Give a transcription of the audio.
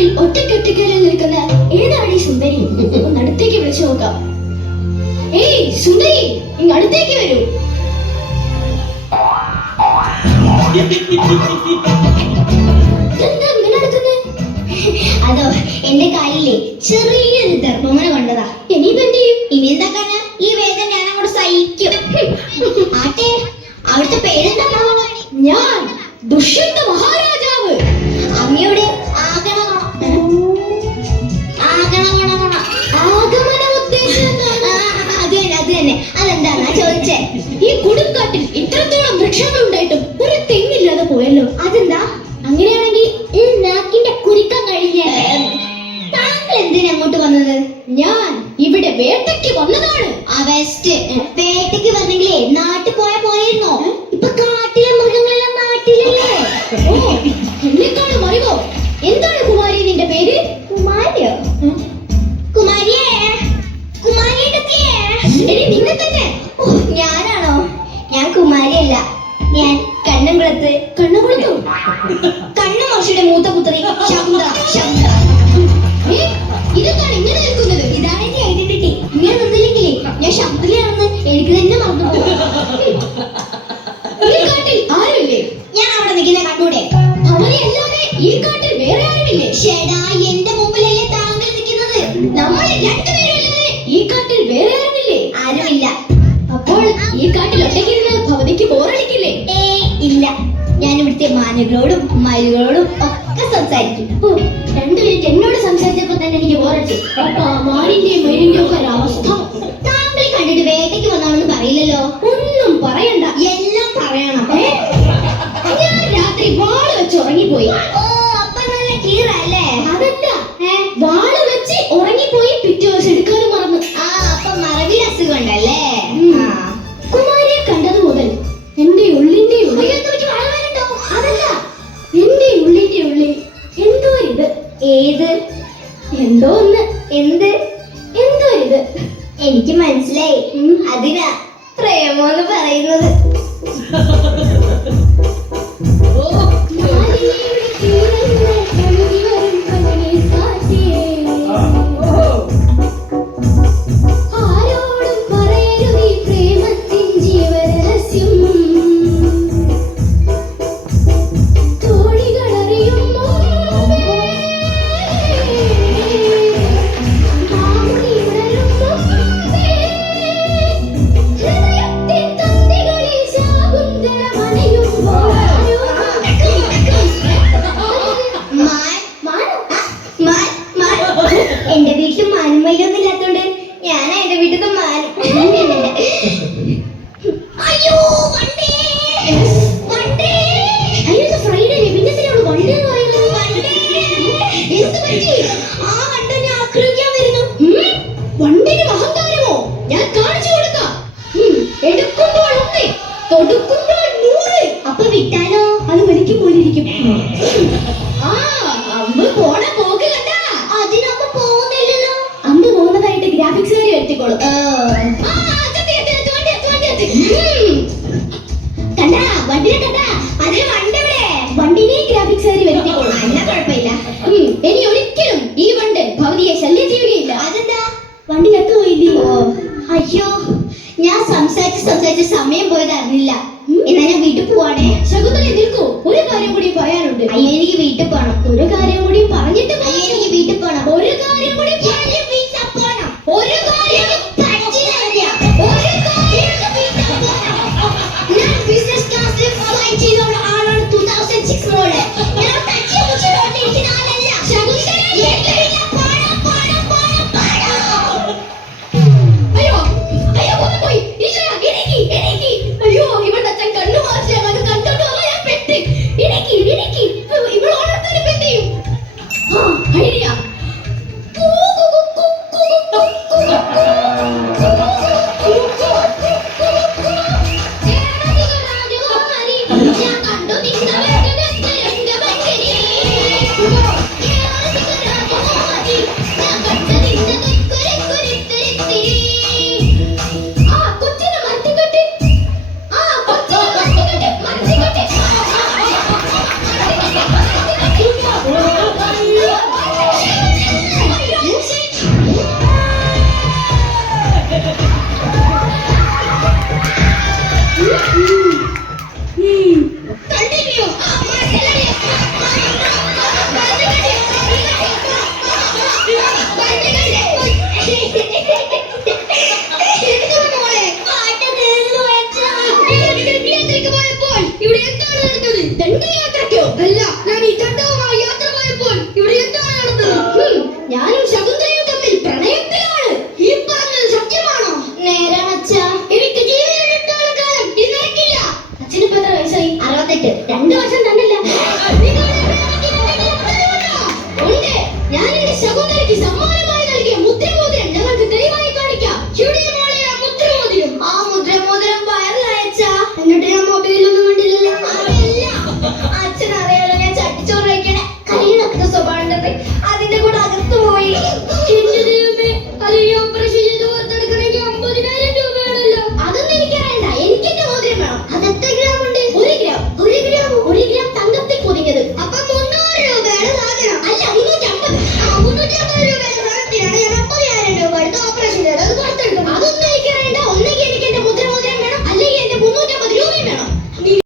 നാട്ടിൽ ഒറ്റയ്ക്കൊറ്റയ്ക്കലിൽ നിൽക്കുന്ന ഏതാണ് ഈ സുന്ദരി? ഒന്ന് അടുത്തേക്ക് വിളിച്ചു നോക്കാം. ഏയ് സുന്ദരി ഇങ്ങ് അടുത്തേക്ക് വരൂ. അതോ എന്റെ കാലിലെ ചെറിയൊരു ദർഭമന കൊണ്ടതാ. ഇനി പറ്റിയും ഇനി എന്താ ഈ വേദന ഞാൻ അങ്ങോട്ട് സഹിക്കും അവിടുത്തെ പേരെന്താ ഞാൻ ദുഷ്യന്ത വൃക്ഷങ്ങൾ ഉണ്ടായിട്ടും ഒരു തെങ്ങില്ലാതെ പോയല്ലോ. അതെന്താ? അങ്ങനെയാണെങ്കിൽ ഈ നാക്കിന്റെ കുരുക്കം കഴിഞ്ഞ താങ്കൾ എന്തിനാ അങ്ങോട്ട് വന്നത്? ഞാൻ ഇവിടെ വേട്ടയ്ക്ക് വന്നതാണ്. ആ വേട്ടയ്ക്ക് വന്നെങ്കിൽ നാട്ടിൽ പോയ പോലെയിരുന്നോ ഇപ്പൊ കാട്ടിലെ മൃഗങ്ങളെല്ലാം നാട്ടിലല്ലേ? ഓ എന്നെക്കാളും അറിവോ? എന്താണ് കുമാരി നിന്റെ പേര്? കുമാരിയോ? കുമാരിയേ? കുമാരിയുടെ നിന്നെ തന്നെ. ഓ ഞാനാണോ? ഞാൻ കുമാരിയല്ല. yeah ആനകളോടും മയിലുകളോടും ഒക്കെ സംസാരിക്കും. രണ്ടു മിനിറ്റ് എന്നോട് സംസാരിച്ചപ്പോൾ തന്നെ എനിക്ക് ബോറടിച്ചു അപ്പൊ മാനിന്റെയും മയിലിന്റെയും ഒക്കെ അതിനാ പ്രേമം പറയുന്നത്? സംസാരിച്ച് സംസാരിച്ച് സമയം പോയത് അറിഞ്ഞില്ല. എന്നാ ഞാൻ വീട്ടിൽ പോവാണേ? ശകുന്തല നിൽക്കൂ ഒരു കാര്യം കൂടി പറയാനുണ്ട്. അയ്യ എനിക്ക് വീട്ടിൽ പോകണം ഒരു കാര്യം കൂടി പറഞ്ഞിട്ട് എനിക്ക് വീട്ടിൽ പോകണം ഒരു കാര്യം കൂടി പറഞ്ഞു